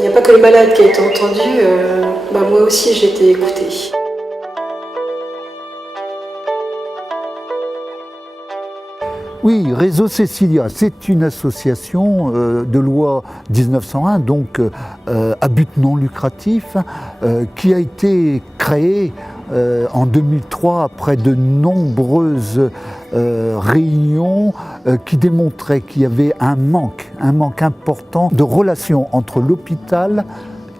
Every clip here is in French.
Il n'y a pas que le malade qui a été entendu, moi aussi j'ai été écoutée. Oui, Réseau Cécilia, c'est une association de loi 1901, donc à but non lucratif, qui a été créée en 2003 après de nombreuses réunions qui démontraient qu'il y avait un manque important de relations entre l'hôpital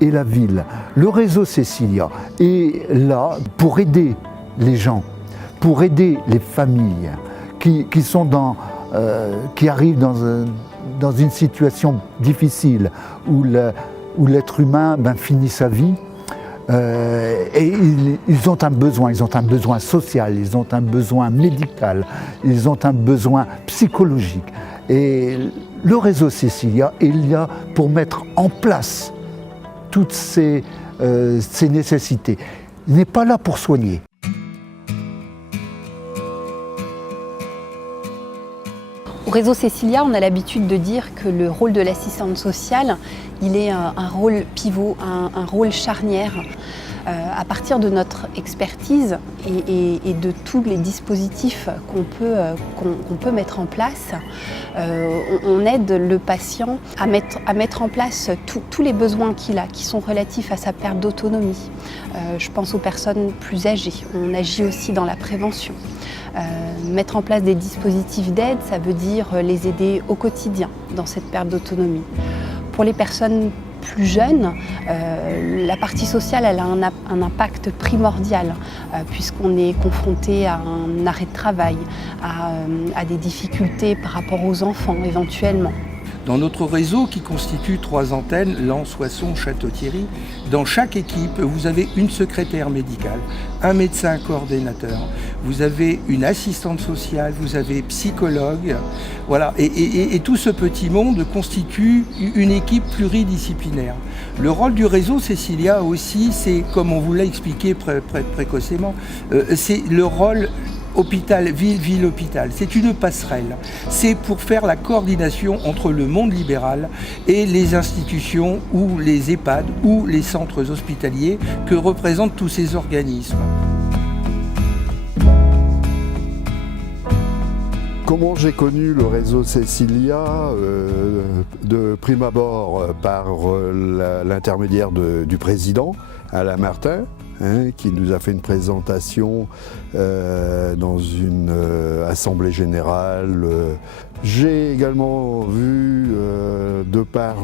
et la ville. Le Réseau Cécilia est là pour aider les gens, pour aider les familles qui arrivent dans une situation difficile où l'être humain finit sa vie. Et ils ont un besoin social, ils ont un besoin médical, ils ont un besoin psychologique. Et le Réseau Cécilia est là pour mettre en place toutes ces nécessités. Il n'est pas là pour soigner. Au Réseau Cécilia, on a l'habitude de dire que le rôle de l'assistante sociale, il est un rôle pivot, un rôle charnière. À partir de notre expertise et de tous les dispositifs qu'on peut mettre en place, on aide le patient à mettre en place tous les besoins qu'il a, qui sont relatifs à sa perte d'autonomie. Je pense aux personnes plus âgées. On agit aussi dans la prévention. Mettre en place des dispositifs d'aide, ça veut dire les aider au quotidien dans cette perte d'autonomie. Pour les personnes plus jeunes, la partie sociale elle a un impact primordial puisqu'on est confronté à un arrêt de travail, à des difficultés par rapport aux enfants éventuellement. Dans notre réseau qui constitue 3 antennes, Lens, Soissons, Château-Thierry, dans chaque équipe, vous avez une secrétaire médicale, un médecin coordinateur, vous avez une assistante sociale, vous avez psychologue, voilà. Et tout ce petit monde constitue une équipe pluridisciplinaire. Le rôle du Réseau Cécilia aussi, c'est, comme on vous l'a expliqué précocement, c'est le rôle hôpital-ville, ville-hôpital. C'est une passerelle. C'est pour faire la coordination entre le monde libéral et les institutions ou les EHPAD ou les centres hospitaliers que représentent tous ces organismes. Comment j'ai connu le Réseau Cécilia de prime abord par l'intermédiaire du président, Alain Martin, qui nous a fait une présentation dans une assemblée générale. J'ai également vu, de par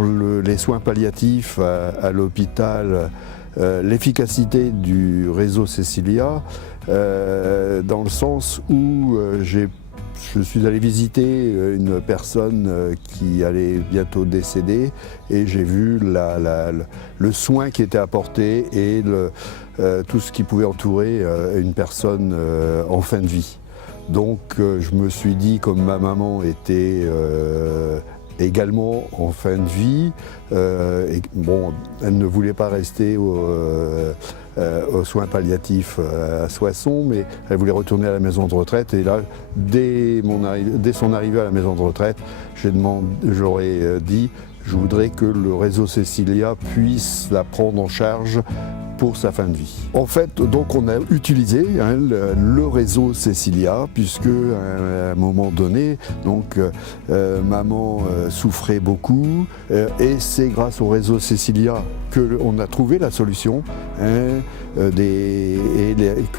les soins palliatifs à l'hôpital, l'efficacité du Réseau Cécilia, dans le sens où je suis allé visiter une personne qui allait bientôt décéder et j'ai vu le soin qui était apporté et tout ce qui pouvait entourer une personne en fin de vie. Donc je me suis dit, comme ma maman était également en fin de vie, et bon, elle ne voulait pas rester aux soins palliatifs à Soissons, mais elle voulait retourner à la maison de retraite. Et là, dès son arrivée à la maison de retraite, j'aurais dit, je voudrais que le Réseau Cécilia puisse la prendre en charge pour sa fin de vie. En fait, donc on a utilisé le Réseau Cécilia, puisque à un moment donné, donc maman souffrait beaucoup, et c'est grâce au Réseau Cécilia qu'on a trouvé la solution, que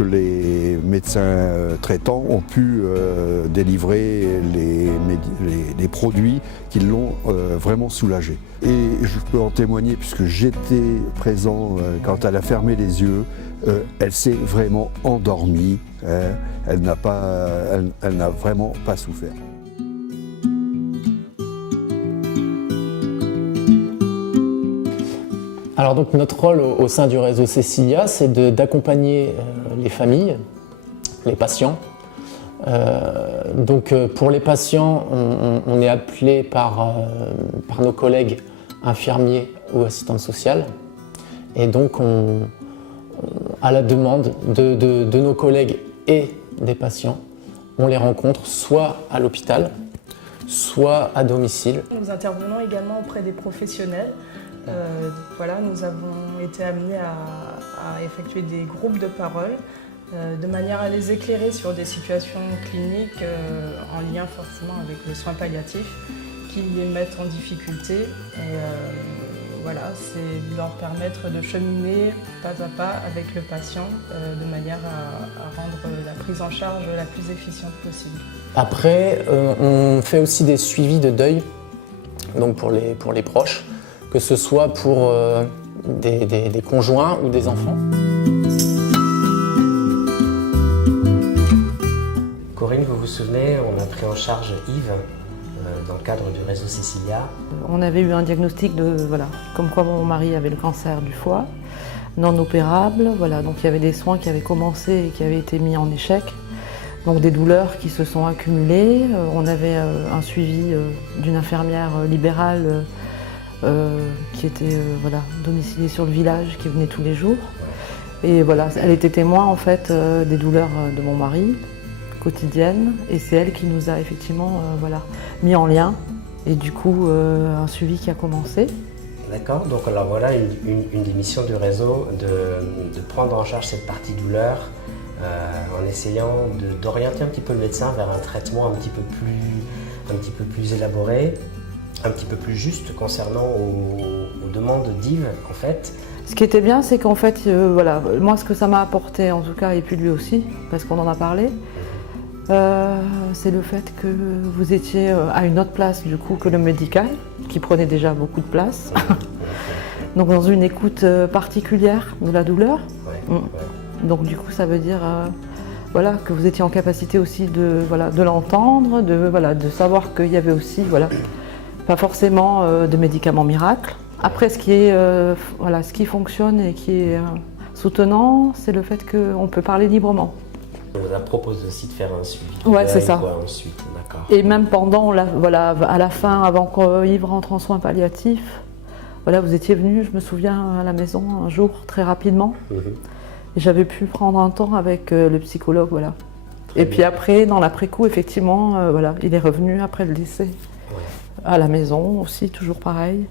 les médecins traitants ont pu délivrer les produits qui l'ont vraiment soulagée. Et je peux en témoigner puisque j'étais présent quand elle a fermé les yeux. Elle s'est vraiment endormie. Elle n'a vraiment pas souffert. Alors donc notre rôle au sein du Réseau Cécilia, c'est d'accompagner les familles, les patients. Donc pour les patients, on est appelé par nos collègues infirmiers ou assistantes sociales. Et donc à la demande de nos collègues et des patients, on les rencontre soit à l'hôpital, soit à domicile. Nous intervenons également auprès des professionnels Voilà, nous avons été amenés à effectuer des groupes de parole de manière à les éclairer sur des situations cliniques en lien forcément avec le soin palliatif qui les mettent en difficulté. Et voilà, c'est leur permettre de cheminer pas à pas avec le patient de manière à rendre la prise en charge la plus efficiente possible. Après, on fait aussi des suivis de deuil, donc pour les proches, que ce soit pour des conjoints ou des enfants. Corinne, vous vous souvenez, on a pris en charge Yves dans le cadre du réseau Cécilia. On avait eu un diagnostic comme quoi mon mari avait le cancer du foie, non opérable. Voilà, donc il y avait des soins qui avaient commencé et qui avaient été mis en échec. Donc des douleurs qui se sont accumulées. On avait un suivi d'une infirmière libérale qui était domiciliée sur le village, qui venait tous les jours. Et voilà, elle était témoin en fait des douleurs de mon mari quotidiennes, et c'est elle qui nous a effectivement mis en lien, et du coup un suivi qui a commencé. D'accord, donc alors voilà une des missions du réseau de prendre en charge cette partie douleur en essayant d'orienter un petit peu le médecin vers un traitement un petit peu plus élaboré, un petit peu plus juste concernant aux demandes d'Yves en fait. Ce qui était bien, c'est qu'en fait, moi ce que ça m'a apporté en tout cas, et puis lui aussi, parce qu'on en a parlé, c'est le fait que vous étiez à une autre place du coup que le médical, qui prenait déjà beaucoup de place. Donc dans une écoute particulière de la douleur. Donc du coup ça veut dire que vous étiez en capacité aussi de l'entendre, de savoir qu'il y avait aussi pas forcément de médicaments miracles. Après ce qui fonctionne et qui est soutenant, c'est le fait qu'on peut parler librement. On vous a proposé aussi de faire un suivi. C'est ça. Ensuite, d'accord. Et même pendant, à la fin, avant qu'Yves rentre en soins palliatifs, vous étiez venu, je me souviens, à la maison un jour, très rapidement. Et j'avais pu prendre un temps avec le psychologue, Et puis après, dans l'après-coup, effectivement, il est revenu après le décès. À la maison aussi, toujours pareil.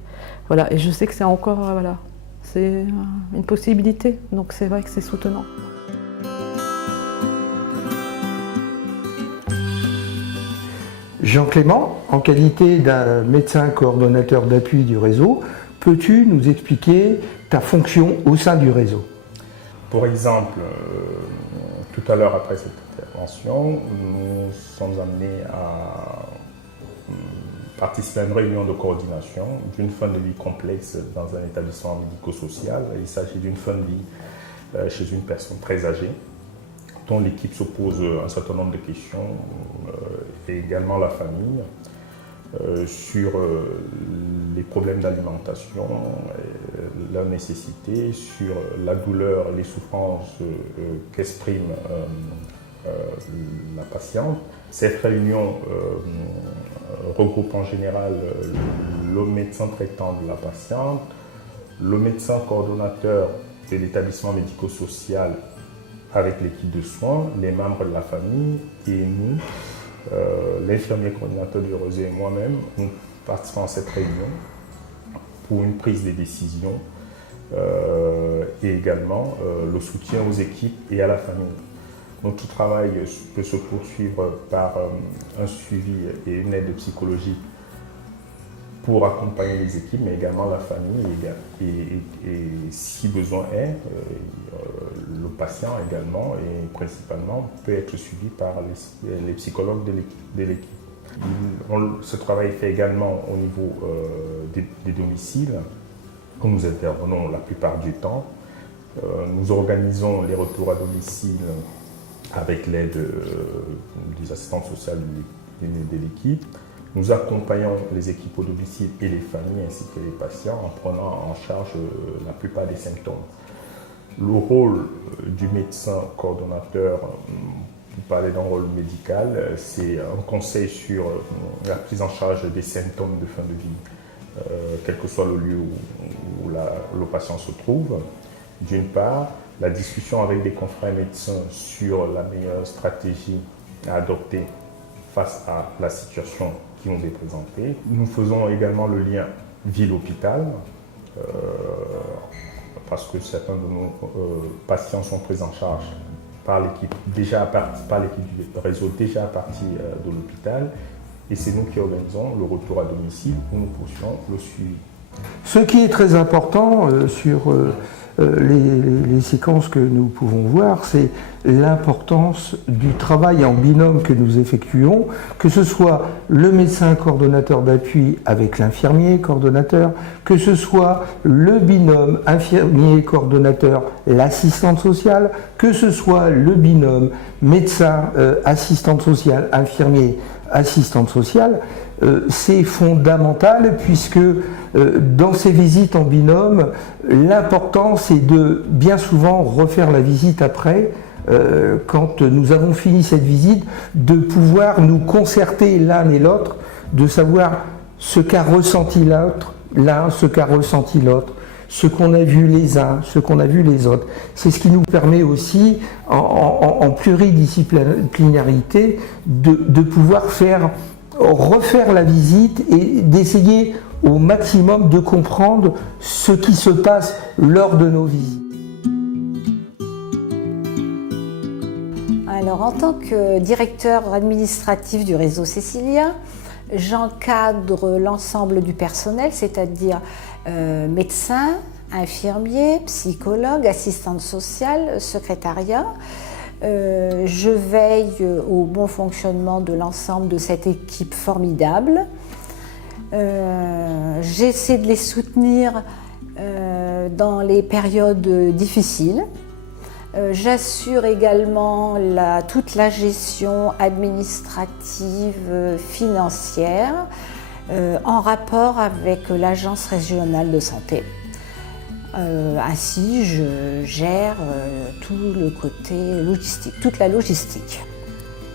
Et je sais que c'est encore, c'est une possibilité. Donc c'est vrai que c'est soutenant. Jean-Clément, en qualité d'un médecin coordonnateur d'appui du réseau, peux-tu nous expliquer ta fonction au sein du réseau? Pour exemple, tout à l'heure après cette intervention, nous sommes amenés à participer à une réunion de coordination d'une fin de vie complexe dans un établissement médico-social. Il s'agit d'une fin de vie chez une personne très âgée, dont l'équipe se pose un certain nombre de questions, et également la famille, sur les problèmes d'alimentation, la nécessité, sur la douleur, les souffrances qu'exprime la patiente. Cette réunion regroupe en général le médecin traitant de la patiente, le médecin coordonnateur de l'établissement médico-social avec l'équipe de soins, les membres de la famille et nous, l'infirmier coordinateur du réseau et moi-même, nous participons à cette réunion pour une prise de décision et également le soutien aux équipes et à la famille. Notre travail peut se poursuivre par un suivi et une aide psychologique pour accompagner les équipes, mais également la famille et si besoin est, le patient également et principalement peut être suivi par les psychologues de l'équipe. Ce travail est fait également au niveau des domiciles où nous intervenons la plupart du temps. Nous organisons les retours à domicile avec l'aide des assistantes sociales de l'équipe. Nous accompagnons les équipes au domicile et les familles ainsi que les patients en prenant en charge la plupart des symptômes. Le rôle du médecin coordonnateur, pour parler d'un rôle médical, c'est un conseil sur la prise en charge des symptômes de fin de vie, quel que soit le lieu où le patient se trouve. D'une part, la discussion avec des confrères médecins sur la meilleure stratégie à adopter face à la situation qui nous est présentée. Nous faisons également le lien ville-hôpital parce que certains de nos patients sont pris en charge par l'équipe du réseau déjà parti de l'hôpital, et c'est nous qui organisons le retour à domicile où nous poursuivons le suivi. Ce qui est très important sur les séquences que nous pouvons voir, c'est l'importance du travail en binôme que nous effectuons, que ce soit le médecin coordonnateur d'appui avec l'infirmier coordonnateur, que ce soit le binôme infirmier coordonnateur, l'assistante sociale, que ce soit le binôme médecin assistante sociale, infirmier assistante sociale. C'est fondamental puisque dans ces visites en binôme, l'important c'est de bien souvent refaire la visite après, quand nous avons fini cette visite, de pouvoir nous concerter l'un et l'autre, de savoir ce qu'a ressenti l'un, ce qu'a ressenti l'autre, ce qu'on a vu les uns, ce qu'on a vu les autres. C'est ce qui nous permet aussi, en pluridisciplinarité, de pouvoir refaire la visite et d'essayer au maximum de comprendre ce qui se passe lors de nos visites. Alors, en tant que directeur administratif du réseau Cecilia, j'encadre l'ensemble du personnel, c'est-à-dire médecins, infirmiers, psychologues, assistantes sociales, secrétariat. Je veille au bon fonctionnement de l'ensemble de cette équipe formidable. J'essaie de les soutenir dans les périodes difficiles. J'assure également toute la gestion administrative, financière, en rapport avec l'Agence régionale de santé. Ainsi, je gère tout le côté logistique, toute la logistique.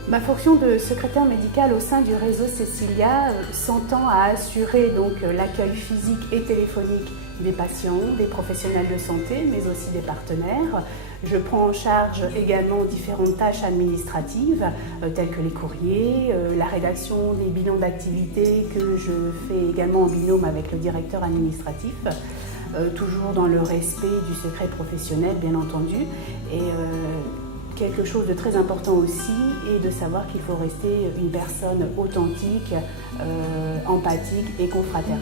Ma fonction de secrétaire médicale au sein du réseau Cecilia s'entend à assurer donc l'accueil physique et téléphonique des patients, des professionnels de santé, mais aussi des partenaires. Je prends en charge également différentes tâches administratives, telles que les courriers, la rédaction des bilans d'activité que je fais également en binôme avec le directeur administratif, toujours dans le respect du secret professionnel, bien entendu. Et quelque chose de très important aussi est de savoir qu'il faut rester une personne authentique, empathique et confraternelle.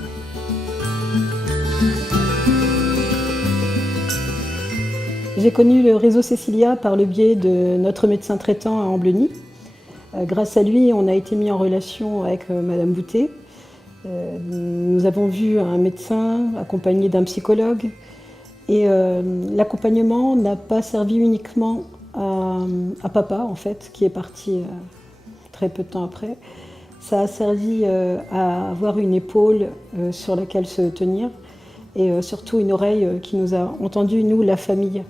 J'ai connu le réseau Cecilia par le biais de notre médecin traitant à Ambleny. Grâce à lui, on a été mis en relation avec Madame Boutet. Nous avons vu un médecin accompagné d'un psychologue. Et l'accompagnement n'a pas servi uniquement à papa, en fait, qui est parti très peu de temps après. Ça a servi à avoir une épaule sur laquelle se tenir et surtout une oreille qui nous a entendu, nous, la famille.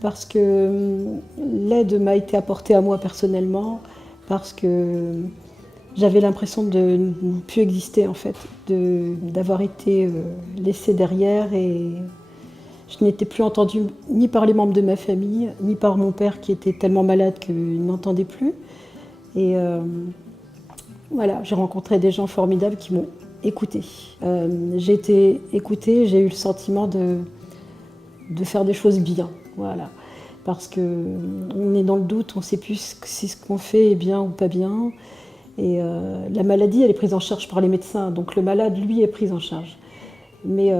Parce que l'aide m'a été apportée à moi personnellement, parce que j'avais l'impression de ne plus exister, en fait, d'avoir été laissée derrière et je n'étais plus entendue ni par les membres de ma famille, ni par mon père qui était tellement malade qu'il n'entendait plus. Et voilà, j'ai rencontré des gens formidables qui m'ont écoutée. J'ai été écoutée, j'ai eu le sentiment de faire des choses bien. Voilà. Parce qu'on est dans le doute, on ne sait plus si ce qu'on fait est bien ou pas bien. Et la maladie, elle est prise en charge par les médecins, donc le malade, lui, est pris en charge. Mais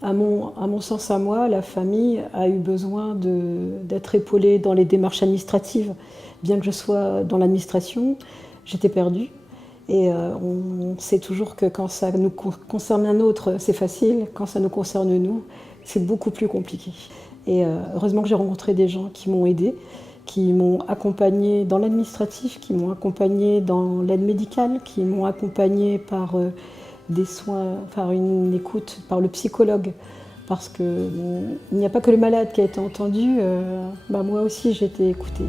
à mon sens, à moi, la famille a eu besoin d'être épaulée dans les démarches administratives. Bien que je sois dans l'administration, j'étais perdue. Et on sait toujours que quand ça nous concerne un autre, c'est facile. Quand ça nous concerne nous, c'est beaucoup plus compliqué. Et heureusement que j'ai rencontré des gens qui m'ont aidée, qui m'ont accompagnée dans l'administratif, qui m'ont accompagnée dans l'aide médicale, qui m'ont accompagnée par des soins, par une écoute, par le psychologue. Parce qu'il n'y a pas que le malade qui a été entendu, moi aussi j'ai été écoutée.